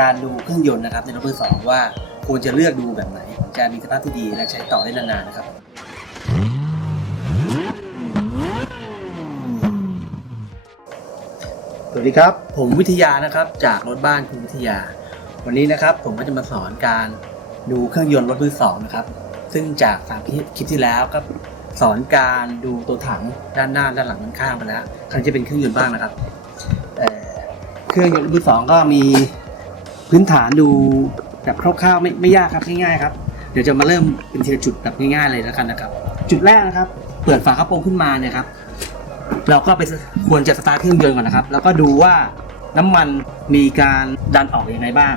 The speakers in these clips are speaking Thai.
การดูเครื่องยนต์นะครับในรถมือสองว่าควรจะเลือกดูแบบไหนถึงจะมีสภาพที่ดีและใช้ต่อได้นานๆนะครับสวัสดีครับ ผมวิทยานะครับจากรถบ้านคุณวิทยา วันนี้นะครับผมก็จะมาสอนการดูเครื่องยนต์รถมือสองนะครับ ซึ่งจากสามคลิปคลิปที่แล้วก็สอนการดูตัวถังด้านหน้าด้านหลังด้านข้างไปแล้วคราวนี้จะเป็นเครื่องยนต์บ้างนะครับเอ่อเครื่องยนต์รถมือสองก็มี พื้นฐานดูแบบคร่าวๆไม่ไม่ยากครับง่ายๆครับเดี๋ยวจะมาเริ่มเป็นทีละจุดแบบง่ายๆเลยแล้วกันนะครับ จุดแรกนะครับ เปิดฝากระโปรงขึ้นมาเนี่ยครับ เราก็ไปควรจะสตาร์ทเครื่องยนต์ก่อนนะครับ แล้วก็ดูว่าน้ำมันมีการดันออกอยังไงบ้าง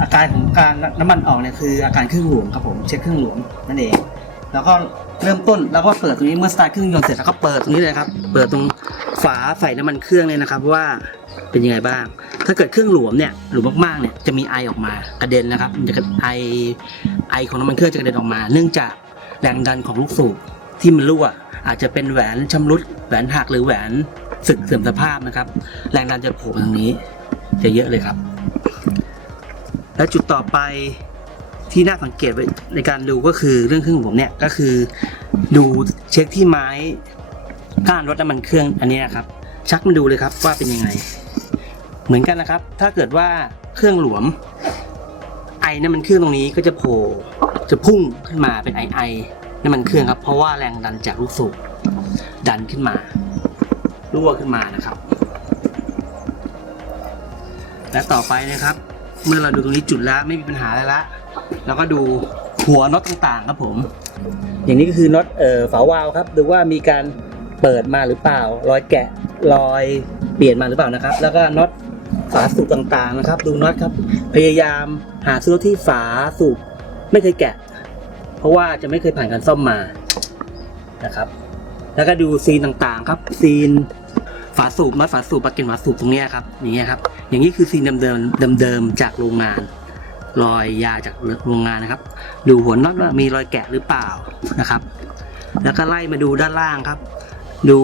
อาการของการน้ำมันออกเนี่ยคืออาการเครื่องหลวมครับผมเช็คเครื่องหลวมนั่นเอง แล้วก็เริ่มต้นแล้วก็เปิดตรงนี้เมื่อสตาร์ทเครื่องยนต์เสร็จแล้วก็เปิดตรงนี้เลยครับ เปิดตรงฝาใส่น้ำมันเครื่องเลยนะครับว่าเป็นยังไงบ้าง ถ้าเกิดเครื่องหลวมเนี่ยหลวมมากๆเนี่ยจะมีไอออกมากระเด็นนะครับมันจะกระไอไอของน้ำมันเครื่องจะกระเด็นออกมา เนื่องจากแรงดันของลูกสูบที่มันรั่ว อาจจะเป็นแหวนชำรุดแหวนหักหรือแหวนสึกเสื่อมสภาพนะครับ แรงดันจะโผล่ทางนี้ จะเยอะเลยครับ และจุดต่อไปที่น่าสังเกตในการดูก็คือเรื่องเครื่องของผมเนี่ยก็คือดูเช็คที่ไม้ก้านรถน้ำมันเครื่องอันนี้นครับ ชักมาดูเลยครับว่าเป็นยังไง เหมือนกันนะครับ ถ้าเกิดว่าเครื่องหลวม ไอน้ำมันเครื่องตรงนี้ก็จะโผล่จะพุ่งขึ้นมาเป็นไอไอน้ำมันเครื่องครับ เพราะว่าแรงดันจากลูกสูบดันขึ้นมารั่วขึ้นมานะครับ และต่อไปนะครับ เมื่อเราดูตรงนี้จุดแล้วไม่มีปัญหาอะไรละเราก็ดูหัวน็อตต่างๆครับผม อย่างนี้ก็คือน็อตเอ่อฝาวาลครับดูว่ามีการเปิดมาหรือเปล่า รอยแกะรอยเปลี่ยนมาหรือเปล่านะครับ แล้วก็น็อต ฝาสูบต่างๆนะครับ ดูน็อตครับ พยายามหาซื้อที่ฝาสูบไม่เคยแกะ เพราะว่าจะไม่เคยผ่านการซ่อมมานะครับ แล้วก็ดูซีนต่างๆครับซีนฝาสูบน็อตฝาสูบปลั๊กเก็นฝาสูบตรงนี้ครับอย่างเงี้ยครับ อย่างนี้คือซีนเดิมๆเดิมๆจากโรงงาน รอยยาจากโรงงานนะครับ ดูหัวน็อตว่ามีรอยแกะหรือเปล่านะครับ แล้วก็ไล่มาดูด้านล่างครับ ดู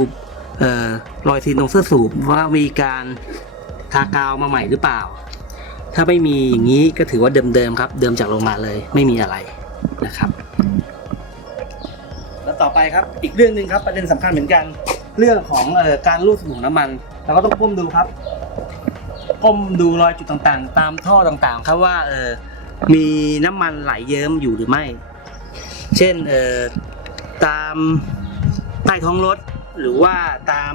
ออรอยซีนตรงเสื้อสูบว่ามีการ ทากาวมาใหม่หรือเปล่า ถ้าไม่มีอย่างนี้ก็ถือว่าเดิมๆครับ เดิมจากโรงงานเลยไม่มีอะไรนะครับ แล้วต่อไปครับอีกเรื่องหนึ่งครับประเด็นสำคัญเหมือนกัน เรื่องของเออการรูดสมุนน้ำมันเราก็ต้องก้มดูครับ ก้มดูรอยจุดต่างๆ ตามท่อต่างๆ ครับว่าเออมีน้ำมันไหลเยิ้มอยู่หรือไม่ เช่นเออตามใต้ท้องรถหรือว่าตาม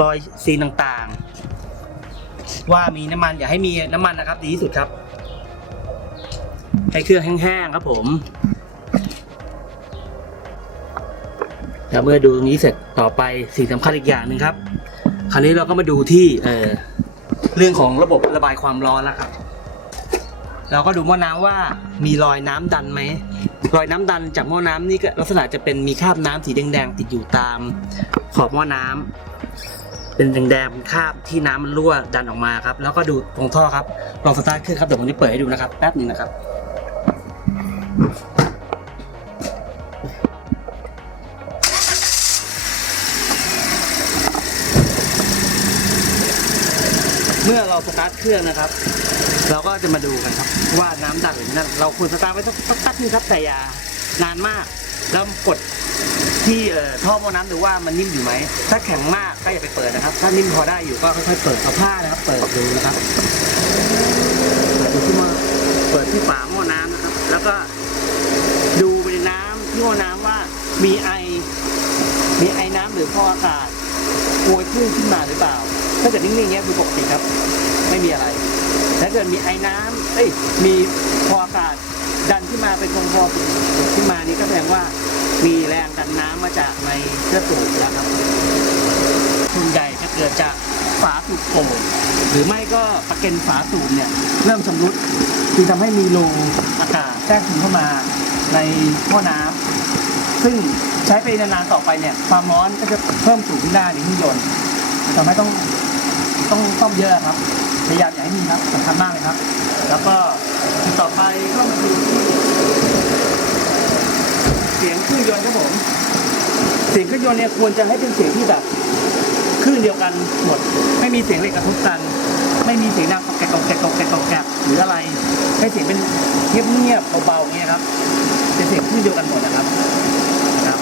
รอยซีนต่างๆ ว่ามีน้ำมันอย่าให้มีน้ำมันนะครับ ดีที่สุดครับให้เครื่องแห้งๆครับผมแล้วเมื่อดูตรงนี้เสร็จต่อไปสิ่งสำคัญอีกอย่างหนึ่งครับ คราวนี้เราก็มาดูที่เออเรื่องของระบบระบายความร้อนแล้วครับ เราก็ดูหม้อน้ำว่ามีรอยน้ำดันไหมรอยน้ำดันจากหม้อน้ำนี่ก็ลักษณะจะเป็นมีคราบน้ำสีแดงๆติดอยู่ตามขอบหม้อน้ำ เป็นแดงๆเป็นคราบที่น้ำมันรั่วดันออกมาครับ แล้วก็ดูตรงท่อครับลองสตาร์ทเครื่องครับเดี๋ยวผมจะเปิดให้ดูนะครับแป๊บหนึงนะครับ เมื่อเราสตาร์ทเครื่องนะครับ เราก็จะมาดูกันครับว่าน้ำดันหรือไม่ดันเราควรสตาร์ทไว้สักสักแป๊บนึงครับแต่อย่านานมากแล้วกด ที่เอ่อท่อหม้อน้ำดูว่ามันนิ่มอยู่ไหม ถ้าแข็งมากก็อย่าไปเปิดนะครับ ถ้านิ่มพอได้อยู่ก็ค่อยๆเปิดเอาผ้านะครับ เปิดดูนะครับ เปิดดูที่หม้อเปิดที่ฝาหม้อน้ำนะครับ แล้วก็ดูไปในน้ำที่หม้อน้ำว่ามีไอ มีไอน้ำหรือฟองอากาศโวยพุ่งขึ้นมาหรือเปล่า ถ้าเกิดนิ่งๆอย่างเงี้ยคือปกติครับ ไม่มีอะไร ถ้าเกิดมีไอน้ำเอ้ย มีพออากาศดันขึ้นมาเป็นฟองฟองขึ้นมานี่ก็แสดงว่า มีแรงดันน้ำมาจากในเครื่องสูบแล้วครับส่วนใหญ่จะเกิดจากฝาสูบโป่งหรือไม่ก็ประเก็นฝาสูบเนี่ยเริ่มชำรุดจึงทำให้มีรูอากาศแทรกซึมเข้ามาในท่อน้ำซึ่งใช้ไปนานๆต่อไปเนี่ยความร้อนก็จะเพิ่มสูงขึ้นได้ในเครื่องยนต์ทำให้ต้องต้องซ่อมเยอะครับพยายามอย่าให้มีครับสำคัญมากเลยครับ แล้วก็ต่อไปก็มาดูที่เสียงเค รื่องยนต์ครับผมเสียงเครื่องยนต์เนี่ยควรจะให้เป็นเสียงที่แบบคลื่นเดียวกันหมดไม่มีเสียงเหล็กกระทบกัน ไม่มีเสียงดังกอกแกกกอกแกกกอกแกกกอกแกหรืออะไรให้เสียงเป็นเงียบเบาๆอย่างเงี้ยครับเป็นเสียงที่เดียวกันหมดนะครับครับ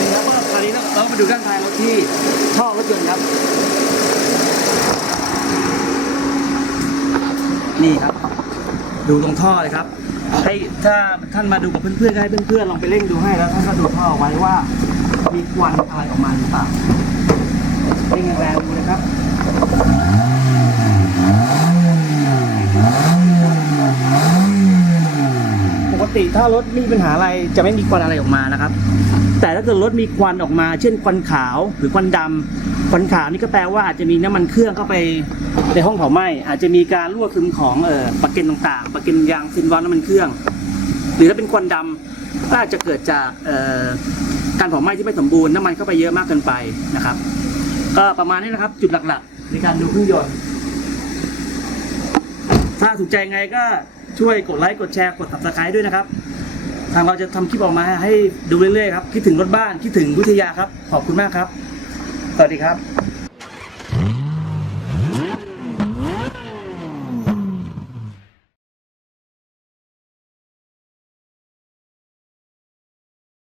นี่ครับคราวนี้เราเรามาดูด้านท้ายรถที่ท่อรถยนต์ครับ นี่ครับ ดูตรงท่อเลยครับ ให้ถ้าท่านมาดูกับเพื่อนๆให้เพื่อนๆลองไปเร่งดูให้แล้วท่านก็ดูท่อไว้ว่า มีควันอะไรออกมาหรือเปล่าเร่งแรงๆดูเลยครับปกติถ้ารถไม่มีปัญหาอะไรจะไม่มีควันอะไรออกมานะครับ แต่ถ้าเกิดรถมีควันออกมา เช่นควันขาวหรือควันดำควันขาวนี่ก็แปลว่าอาจจะมีน้ำมันเครื่องเข้าไปในห้องเผาไหม้อาจจะมีการรั่วซึมของเอ่อปะเก็นต่างๆปะเก็นยางซินวอนน้ำมันเครื่อง หรือถ้าเป็นควันดำก็อาจจะเกิดจากเอ่อการเผาไหม้ที่ไม่สมบูรณ์น้ำมันเข้าไปเยอะมากเกินไปนะครับ ก็ประมาณนี้นะครับ จุดหลักๆ ในการดูเครื่องยนต์ถ้าถูกใจไงก็ช่วยกดไลค์กดแชร์กด subscribe ด้วยนะครับ ทางเราจะทำคลิปออกมาให้ดูเรื่อยๆครับ คิดถึงรถบ้าน คิดถึงวิทยาครับ ขอบคุณมากครับ สวัสดีครับ